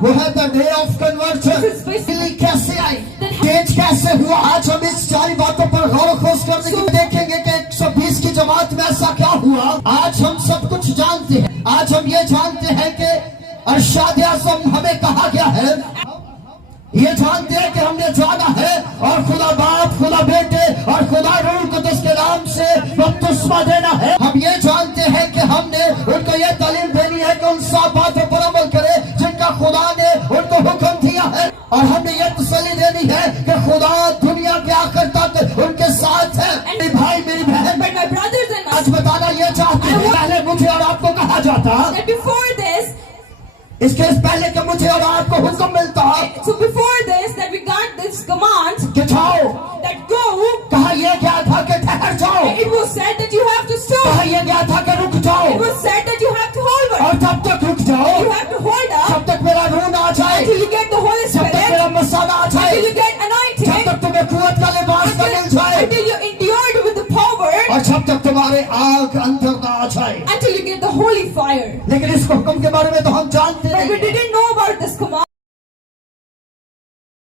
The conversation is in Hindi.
वो है द डे ऑफ कन्वर्जन। कैसे आई, चेंज कैसे हुआ, आज हम इस सारी बातों पर गौर खोज करने की देखेंगे कि 120 की जमात में ऐसा क्या हुआ। आज हम सब कुछ जानते हैं। आज हम ये जानते हैं कि अरशाद आज़म हमें कहा गया है, ये जानते हैं कि हमने जाना है और खुदा बाप, खुदा बेटे और खुदा रूह कुद्दुस के नाम से बपतिस्मा देना है। हम ये जानते हैं कि हमने उनको ये तालीम देनी है कि उन सब बातों पर अमल करे जिनका खुदा ने उनको हुक्म दिया है, और हमने ये तसल्ली देनी है कि खुदा दुनिया के आखिर तक उनके साथ है। मेरे भाई, मेरी बहन, आज बताना ये चाहते हैं, पहले मुझे और आपको कहा जाता, इसके पहले कि मुझे और आपको हुक्म मिलता, so before this that we got this command कि जाओ, that go, कहा यह क्या था कि ठहर जाओ, it was said that you have to stop, कहा यह क्या था कि रुक जाओ, it was said that you have to hold on, और जब तक रुक जाओ, you have to hold up जब तक मेरा रूह ना आ जाए, until you get the Holy जब तक Spirit, मेरा मसाला आ जाए, until you get anointed, जब तक तुम्हें कुव्वत का लिबास न मिल जाए, until you're endured with the power, और जब तक तुम्हारे आग अंदर ना आ जाए, until you get the holy fire. लेकिन इस हुक्म के बारे में तो हम जानते But we नहीं। didn't know about this command.